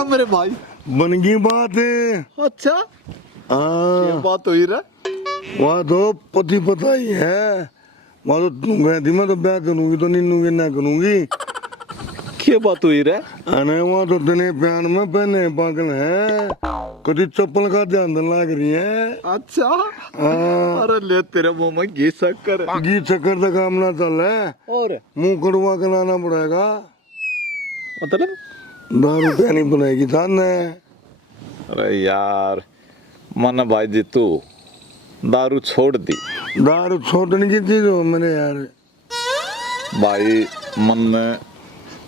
क्या मेरे भाई? बन गई बात है। अच्छा ये हाँ बात हुई रे। वहाँ तो पति पता ही है। वहाँ तो तू गई थी, मैं तो ब्याह करूंगी तो नीनू के ना करूंगी। क्या बात हुई रे? अरे वहाँ तो तेने प्यान में पहने पागल है, कभी चप्पल का ध्यान लग रही है। अच्छा हाँ अरे ले तेरे मुंह में घी शक्कर। घी चक्कर का काम ना चल है, और मुंह कड़वा के लाना पड़ेगा। मतलब? दारू प्यानी बनाएगी सामने। अरे यार मन भाई जी तू दारू छोड़ दी। दारू छोड़ने की चीज हो मेरे यार। भाई मन में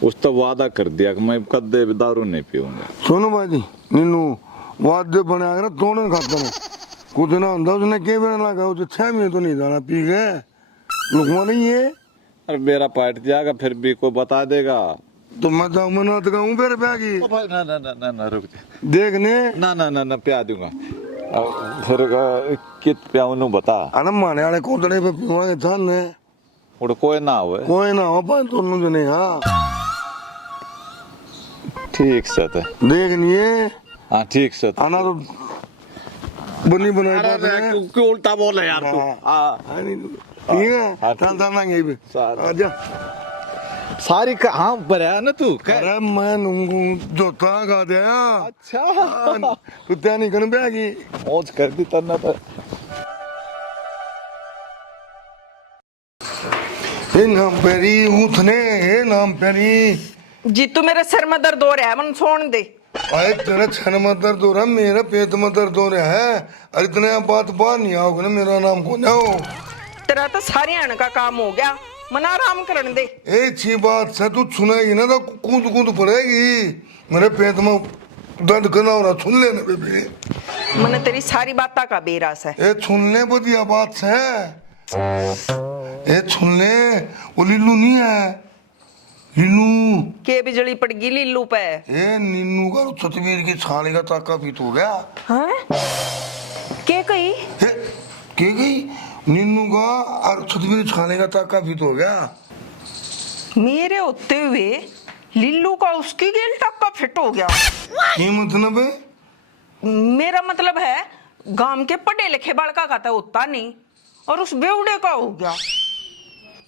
उस तो वादा कर दिया कि मैं कदे भी दारू नहीं पीऊंगा। सुनो भाई नीनू वाद्य बने आकर तोड़ने खाता हूँ कुछ ना होता उसने के बेर लगा उसे 6 महीने तो नहीं जाना पी गए लुकवा नहीं है। अरे मेरा पार्ट जाएगा फिर भी कोई बता देगा। तो मैं जाऊँ मना तो कहूँ फिर बैगी ना ना ना ना ना रुक जा। देखने ना ना ना ना प्या दूंगा। अब फिर कित प्याऊ नु बता। अरे माने वाले कोतड़े पे पीवाएंगे थाने उड़ कोई ना हुए। कोई ना हो पाए दोनों जने। हाँ ठीक से तो देखनी है। हाँ ठीक से तो। आना तो बनी बनाई बात है। क्यों उल्टा बोल रहा यार तू? हाँ ठीक है हाँ, चल चलना यहीं पे सारा। आजा। सारी कहाँ पर है ना तू? अरे मैं नुंगू जोता गा दिया। अच्छा तू त्या नहीं करने बैगी मौज कर दी तन्ना तो। नाम पेरी उठने नाम पेरी जीतू मेरे सिर में दर्द हो रहा है मन छोड़ दे। आए तेरा छन में दर्द हो रहा है मेरा पेट में दर्द हो रहा है। अरे इतने बात बाहर नहीं आओगे ना मेरा नाम कौन है हो। तेरा तो सारी आने का काम हो गया मन आराम करने दे। एक अच्छी बात से तू सुनेगी ना तो कूद कूद पड़ेगी। मेरे पेट में दर्द करना हो रहा सुन लेने बेबी। मन तेरी सारी बात का बेरास है। ए सुनने बढ़िया बात से ए सुनने वो लिल्लू नहीं है नीनू के बिजली पड़ गई लीलू पे। ए नीनू का सतवीर की छाली का ताका पीत हो गया। हाँ? के कही? ए, के गई नीनू का और सतवीर छाली का ताका पीत हो गया। मेरे होते हुए लीलू का उसकी गेल टक्का फिट हो गया। ये मतलब है मेरा मतलब है गांव के पढ़े लिखे बड़का का तो होता नहीं और उस बेवड़े का हो गया।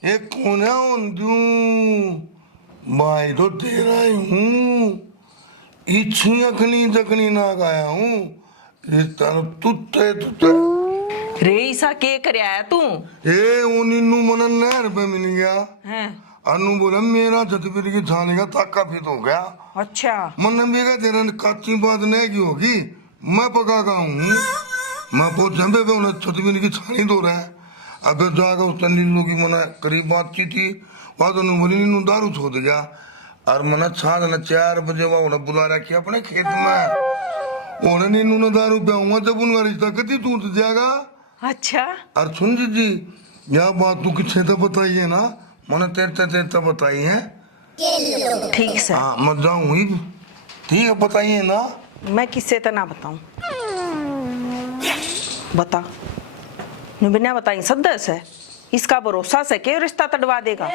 ये कौन है उन्दू भाई तो तेरा ही हूँ इच्छी अखनी जखनी ना गाया हूँ इस तरफ तुत्ते तुत्ते रे ईसा के करया है तू? ए वो नीनू मनन नहर पे मिल गया। हैं? अनु बोला मेरा छतबीर की छाने का ताका फिट हो गया। अच्छा मन बेगा तेरा कच्ची बात नहीं की होगी मैं पका का हूँ। मैं बहुत जंबे पे उन्हें छतबीर की छानी दो रहा है। अब जाकर उस नीलू की मना करीब बातचीत थी वहां तो बोली नीनू दारू छोड़ गया और मना छा देना 4 बजे वहां उन्हें बुला रखी अपने खेत में। उन्हें नीनू ने दारू पियाऊंगा जब उनका रिश्ता कती टूट जाएगा। अच्छा और सुन जी यह बात तू किसी तो बताइए ना मैंने तेरते बताई है। ठीक से हाँ मैं जाऊंगी ठीक है बताइए ना। मैं किससे तो ना बताऊं। बता बिना बताई सदस्य है इसका भरोसा से के रिश्ता तड़वा देगा।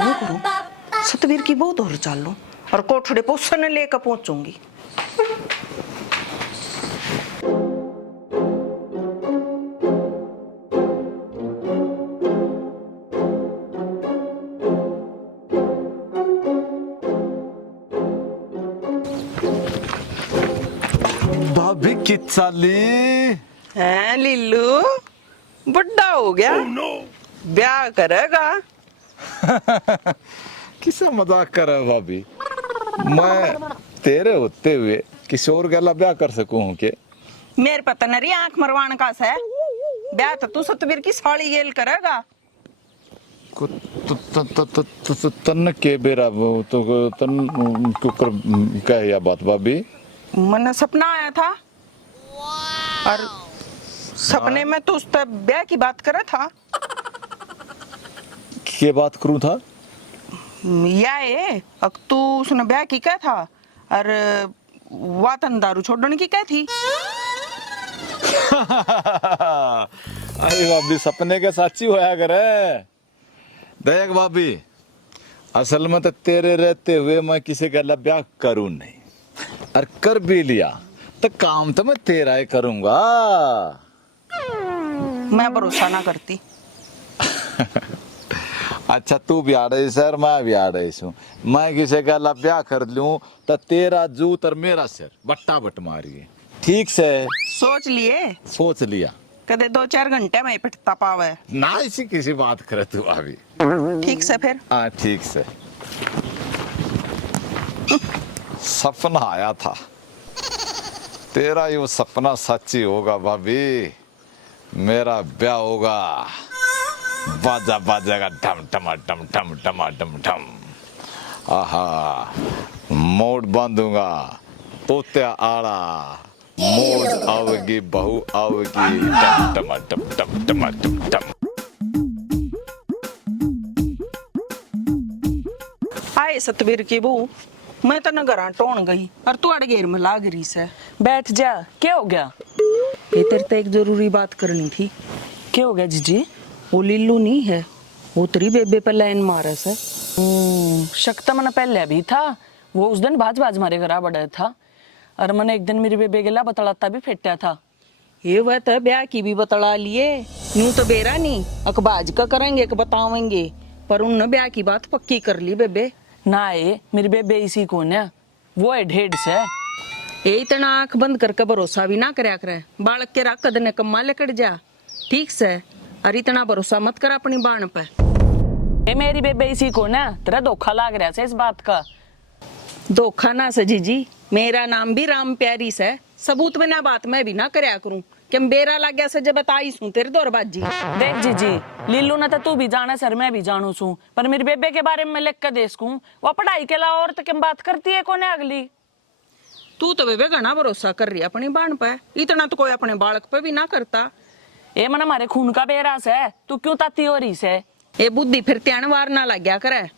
वो करूं सतवीर की बहुत और चाल लूं और कोठड़े पोषण लेकर पहुंचूंगी। भाभी की चाली हैं लीलू बुढ़ा हो गया ब्याह करेगा। किसे मजाक कर रहा है भाभी? मैं तेरे होते हुए किसी और गला ब्याह कर सकूं के? मेरे पता नहीं आंख मरवान का से ब्याह तो तू सतवीर की साड़ी गेल करेगा। तन के बेरा वो तो तन कुकर कह या बात भाभी। मन सपना आया था और सपने में तो उस पर ब्याह की बात करे था। के बात करूं था? या है अब तू उसने ब्याह की क्या था और वातन दारू छोड़ने की क्या थी। अरे भाभी सपने के साची होया करे। देख भाभी असल में तो तेरे रहते हुए मैं किसी का ब्याह करूं नहीं और कर भी लिया तो काम तो मैं तेरा ही करूंगा। मैं भरोसा ना करती। अच्छा तू भी आ रही सर, मैं भी आ रही हूँ। मैं किसी का ला ब्याह कर लूं तो तेरा जूत और मेरा सिर बट्टा बट मारिए, ठीक से? सोच लिए सोच लिया। कदे 2-4 घंटे में पिटता पावे ना इसी किसी बात करे तू अभी। ठीक से फिर। हाँ ठीक से। सपना आया था तेरा, ये सपना सच्ची होगा भाभी। मेरा ब्याह होगा, बाजा बाजेगा डम टमा डम डम टमा डम डम। आहा, मोड़ बांधूंगा तोत्या आड़ा, मोड़ आओगी बहू आओगी डम टमा डम डम टमा डम डम। आए सतबीर की बहू, मैं तो नगरा टोन गई और तू अड़गेर में लाग रही से। बैठ जा, क्या हो गया? ये तेरे तो एक जरूरी बात करनी थी। क्या हो गया जीजी? वो लिल्लू नहीं है, वो तेरी बेबे पे लाइन मारा से। शक तो मैंने पहले भी था, वो उस दिन बाज बाज मारे घर बड़ा था और मैंने एक दिन मेरी बेबे गिला बतलाता भी फेंटा था। ये वह तो ब्याह की भी बतला लिए, यूं तो बेरा नहीं अकबाज का करेंगे कि बतावेंगे, पर उनने ब्याह की बात पक्की कर ली बेबे। ना ये मेरी बेबे इसी को ना, वो है ढेड से। ये इतना आंख बंद करके भरोसा भी ना करया करे, बालक के राख कदने कम्मा लेकर जा, ठीक से? और इतना भरोसा मत कर अपनी बाण पे। ये मेरी बेबे इसी को ना, तेरा धोखा लाग रहा है इस बात का। धोखा ना सजी जी, मेरा नाम भी राम प्यारी से, सबूत में ना बात मैं भी ना करया करूं कि बेरा लग गया से जब बताई सू तेरे दौरबाजी। देख जीजी, लीलू ना तो तू भी जाना सर, मैं भी जानू सू, पर मेरी बेबे के बारे में लिख कर दे सकूं। वो पढ़ाई के अलावा और तो क्या बात करती है कोने अगली? तू तो बेबे घना भरोसा कर रही है अपनी बाण पे, इतना तो कोई अपने बालक पे भी ना करता। ये मन हमारे खून का बेरास है, तू क्यों ताती हो रही से? ये बुद्धि फिर त्यान वार ना लग गया करे।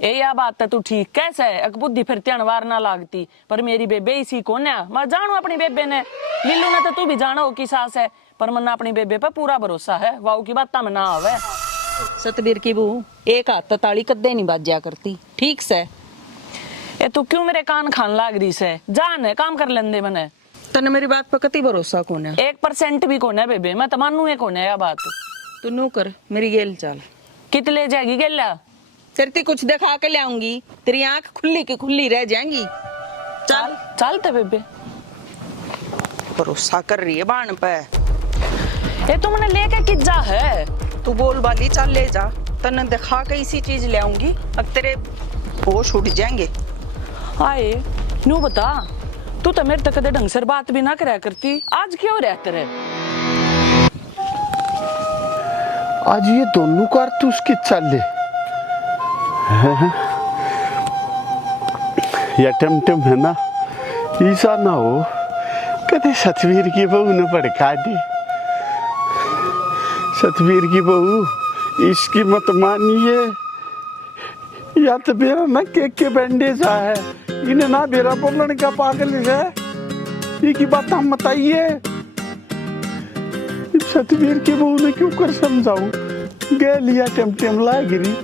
ए या बात है तू ठीक कैसे है, अक बुद्धि फिर त्यौहार ना लागती, पर मेरी बेबे इसी को ना, मैं जानू अपनी बेबे ने। लीलू ने तो तू भी जानो की सास है, पर मन अपनी बेबे पे पूरा भरोसा है, वाऊ की बात में ना आवे। सतबीर की बहू, एक हाथ तो ताली कद्दे नहीं बाजा करती, ठीक से? ए तू क्यों मेरे कान खान लाग रही से? जान है काम कर लेंदे मने। तने मेरी बात पर कति भरोसा कौन है? 1% भी कौन है बेबे, मैं तो मानू है कौन है या बात। तू नू कर, मेरी गेल चल। कित ले जाएगी गेला? तेरे कुछ दिखा के लाऊंगी, तेरी आंख खुली की खुली रह जाएंगी। चल चलते बेबे। भरोसा कर रही है बाण पे। ए तू मने लेके कित जा है? तू बोल वाली चल ले जा, तने दिखा के इसी चीज ले आऊंगी, अब तेरे होश उड़ जाएंगे। आए नू बता, तू तो मेरे तक कदे ढंग से बात भी ना करया करती, आज क्यों रह तेरे? आज ये दोनों कारतूस की चाले या टमटम है ना, ऐसा ना हो कदे सतवीर की बहू ने भड़का दी। सतवीर की बहू इसकी मत मानिए, या तो बेरा ना के बैंडेज है, इन्हें ना बेरा बोलने का पागल है, ये की बात हम बताइए। सतवीर की बहू ने क्यों कर समझाऊं, गे लिया टमटम लागिरी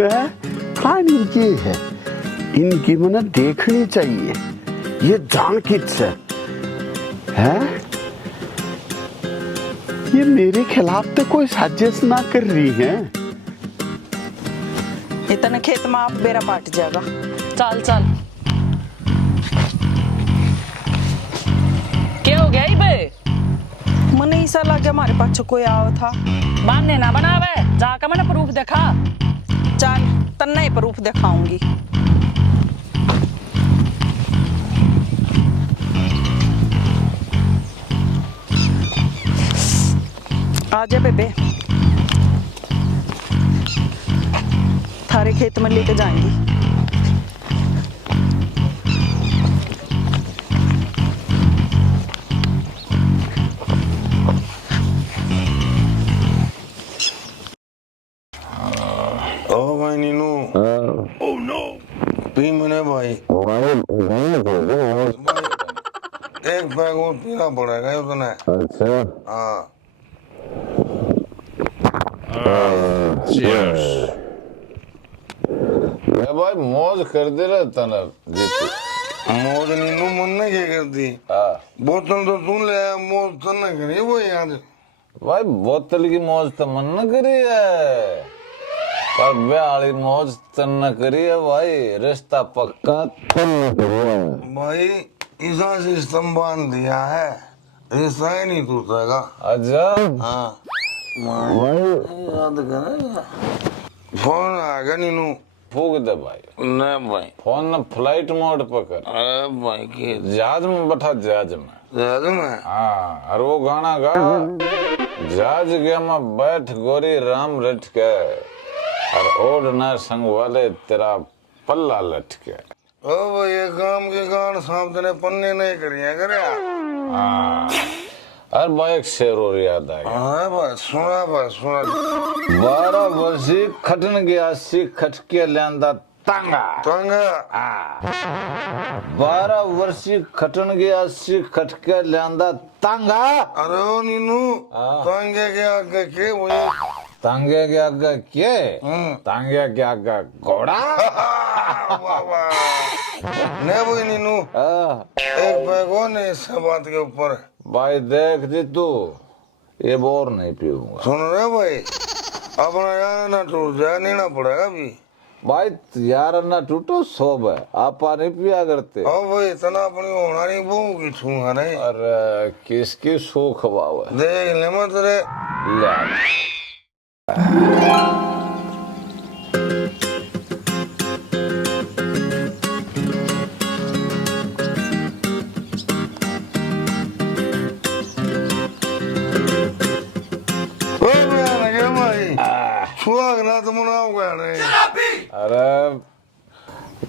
है। कहानी ये है, इनकी मना देखनी चाहिए, ये जान किस है, ये मेरे खिलाफ तो कोई साजिश ना कर रही है। इतने खेत में आप बेरा पाट जाएगा। चल चल। क्या हो गया बे? मन ऐसा लगे हमारे पास कोई आवा था। बांधने ना बनावे, जाकर मैंने प्रूफ देखा। चल तन्ने प्रूफ दिखाऊंगी। आजा बेबे, थारे खेत में लेके जाएंगी। ओ भाई नीनू। Oh no. पी मैंने भाई। एक बैग और पीना पड़ेगा उतना। अच्छा हाँ। भाई मौज कर दे रहा तना जीतू। मौज नीनू मन ने क्या करती हाँ बोतल तो तू ले आया मौज तो न करी वो याद भाई बोतल की मौज तो मन न करी है पर ब्याह वाली मौज तो न करी है भाई रिश्ता पक्का तो न करी है भाई ईसा सिस्टम बांध दिया है रिश्ता ही नहीं टूटेगा अच्छा हाँ भाई याद करेगा फोन आ गया नीनू फूक दे भाई नहीं भाई फोन न फ्लाइट मोड पर कर अरे भाई के जहाज में बैठा जहाज में याद में हाँ और वो गाना गा जहाज गया मैं बैठ गोरी राम रट के और ओढ़ना संग वाले तेरा पल्ला लटके ओ भाई ये काम के कारण सांप तेने पन्ने नहीं करिया करे हाँ और भाई एक शेर और याद आई हाँ भाई सुना 12 वर्षी खटन गया सी खटके लेंदा तांगा तंगा 12 वर्षी खटन गया सी खटके लेंदा तांगा अरे ओ नीनू हाँ। तंगे के आगे के वही तांगे के आगे के तांगे के आगे घोड़ा वाह वाह नहीं वही नीनू हाँ। एक बैगो ने इस बात के ऊपर भाई देख जी तू ये बोर नहीं पीऊंगा सुन रहे भाई अपना यार ना टूट जाए नहीं ना पड़ेगा अभी भाई यार ना टूटो सोब है आप नहीं पिया करते ओ भाई इतना अपनी होना नहीं बहू की छूंगा नहीं अरे किसकी सूख बाव है देख ले मत रे ले ओ मैं क्या भाई छुआ के ना तो मनाओगे नहीं अरे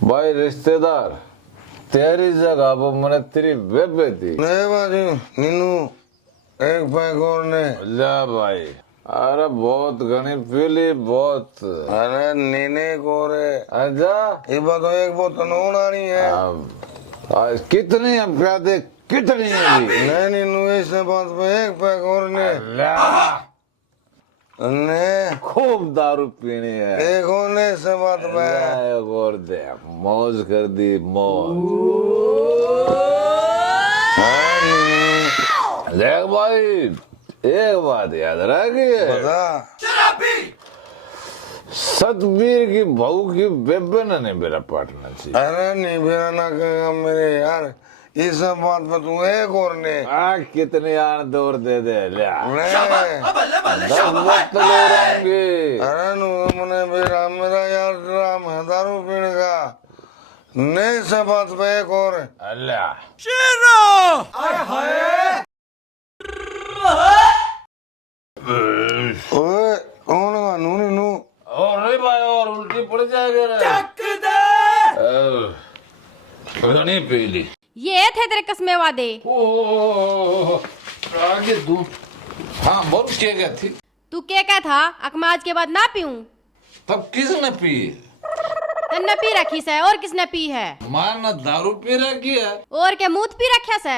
भाई रिश्तेदार तेरी जगह पर मैंने तेरी बेबे थी नहीं बाजी नीनू एक बैगो ने ले भाई अरे बहुत घनी पीली बहुत अरे नीने को रे अच्छा ये बात तो एक बोतल होना नहीं है कितनी हम कहते कितनी है जी नहीं नीनू इस बात पे एक पैक और ने ले ने खूब दारू पीनी है एक और ने इस बात पे एक और दे मौज कर दी मौज हाँ नीनू देख भाई एक बात याद रखिए बता सतबीर की बहू की बेबे ने नहीं मेरा पार्टनर चाहिए अरे नहीं मेरा ना कहेगा मेरे यार इस बात पे तू एक और ने कितनी आन दौर दे दे ले नहीं 10 बोतल और होंगे अरे नु मने मेरा यार ड्राम है दारू पीने का नहीं से बात पे एक और अल्लाह ओए कौन का नू नीनू और नहीं भाई और उल्टी पड़ जाएगा पता नहीं पीली ये थे तेरे कस्मे वादे। ओ आगे तू हाँ बोल क्या क्या थी तू क्या था अकमाज के बाद ना पीऊं तब किसने पी तन्ने पी रखी से और किसने पी है मारना दारू पी रखी है और के मूत पी रखा से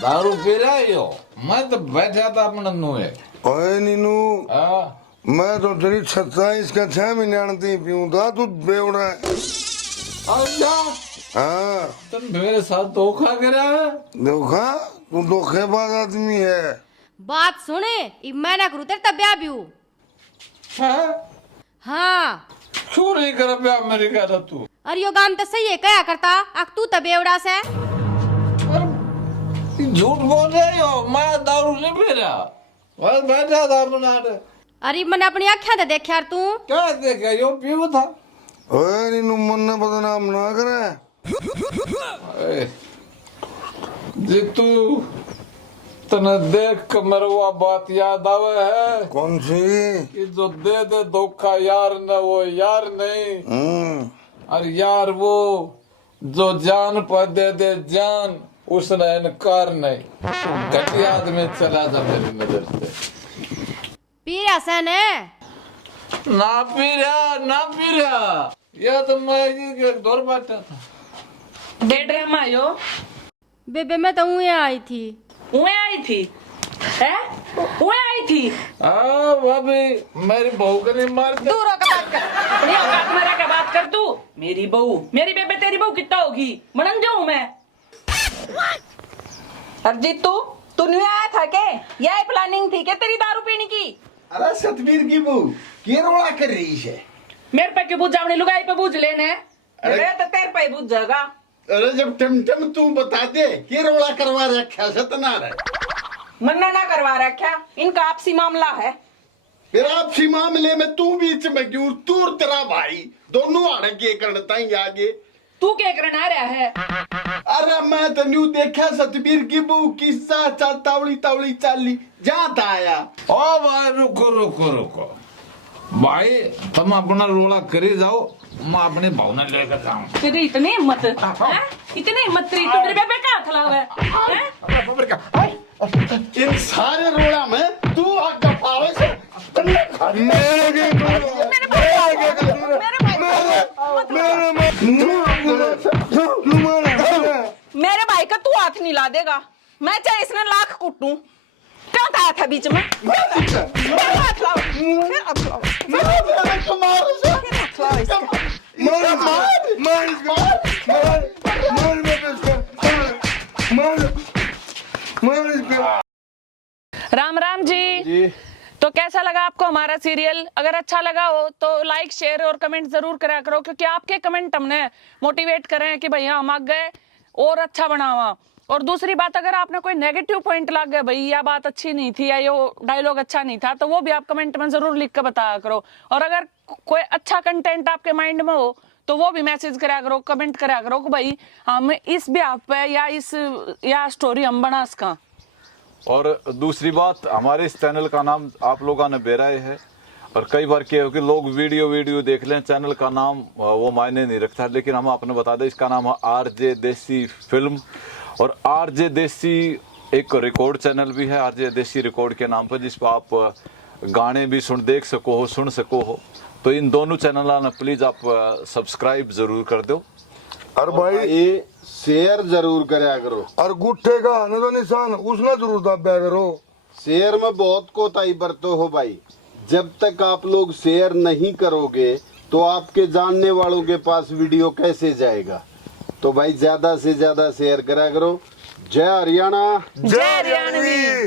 दारू पी रहा है यो मैं तो बैठा था अपना नुए ओए नीनू हाँ मैं तो तेरी 27 का 6 महीने आनती पीऊं था तू बेवड़ा है अच्छा हाँ तुम मेरे साथ धोखा करा है धोखा तू धोखेबाज आदमी है बात सुने इब मैं ना करूं तेरे तब ब्याह भी हूं। हाँ? हाँ क्यों नहीं कर ब्याह मेरे का तू और यो गाम तो सही है क्या करता अक तू तब बेवड़ा से झूठ बोल रहे हो मैं दारू नहीं पी रहा बस बैठा था अपना अरे मैंने अपनी आँखें तो देखा यार तू क्या देखा यो पीऊ था ओए नीनू मन ने बदनाम ना करे जी तू तने देख कर मेरे वो बात याद आवे है कौन सी कि जो दे दे धोखा यार न वो यार नहीं और यार वो जो जान पर दे दे जान उसने इनकार नहीं घटिया आदमी चला जा मेरी नजर से पीरा से ने ना पी रहा या तो मैं एक दौर बैठा था डेढ़ ड्रामा आयो बेबे मैं तो ऊँ आई थी उए आई थी है उए आई थी हाँ भाभी मेरी बहू को नहीं मारते दूर होकर अपनी औकात में रह के बात कर तू। मेरी बहू, मेरी बेबे तेरी बहू कितना होगी? मनन जाऊं मैं? अरजीत तू नहीं आया था के? यह प्लानिंग थी के तेरी दारू पीने की? अरे सतवीर की बहू के रोड़ा कर रही है? मेरे पे क्यों बूझ जावनी, लुगाई पे बूझ लेने। अरे तो तेरे पे बुझ जाएगा। अरे जब टम तू बता दे के रोड़ा करवा रखा सतना मन्ना ना करवा रखा, इनका आपसी मामला है। फिर आपसी मामले में तू बीच में क्यों? तू और तेरा भाई दोनों आड़े के करता ही आगे। तू क्या करना रहा है? अरे मैं तो न्यू देखा सतबीर की बहू किस्सा तावली तावली चाली जाता आया। ओ भाई रुको भाई, तुम अपना रोला करी जाओ, मैं अपनी भावना लेकर जाऊं। तेरी इतनी हिम्मत है? इतनी हिम्मत तेरी? तू तेरे बेबे का हाथ लावे हैं? इन सारे रोड़ा में तू आगे पावे से मेरे भाई का तू हाथ नहीं ला देगा, मैं चाहे इसने लाख कुटूं। क्या आया था बीच में? हाथ लाओ, फिर हाथ लाओ, राम राम जी। तो कैसा लगा आपको हमारा सीरियल? अगर अच्छा लगा हो तो लाइक शेयर और कमेंट जरूर करा करो, क्योंकि आपके कमेंट हमने मोटिवेट करें कि भैया हम आगे और अच्छा बनावा। और दूसरी बात, अगर आपने कोई नेगेटिव पॉइंट लग गया, भाई यह बात अच्छी नहीं थी या ये डायलॉग अच्छा नहीं था, तो वो भी आप कमेंट में जरूर लिख कर बताया करो। और अगर कोई अच्छा कंटेंट आपके माइंड में हो तो वो भी मैसेज करा करो, कमेंट करा करो कि भाई हम इस ब्याह पे या स्टोरी हम बना सका। और दूसरी बात, हमारे इस चैनल का नाम आप लोगों ने बेराए है, और कई बार क्या हो कि लोग वीडियो देख लें, चैनल का नाम वो मायने नहीं रखता, लेकिन हम आपने बता दें इसका नाम है आरजे देसी फिल्म। और आरजे देसी एक रिकॉर्ड चैनल भी है, आरजे देसी रिकॉर्ड के नाम पर, जिस पर आप गाने भी देख सको हो, सुन सको हो। तो इन दोनों चैनल ने प्लीज आप सब्सक्राइब जरूर कर दो। और भाई ये शेयर जरूर करया करो। और गुट्ठे का आने तो निशान उसने जरूर दबाया करो। शेयर में बहुत कोताही बरतो हो भाई। जब तक आप लोग शेयर नहीं करोगे तो आपके जानने वालों के पास वीडियो कैसे जाएगा? तो भाई ज्यादा से ज्यादा शेयर करा करो। जय हरियाणा, जय हरियाणवी।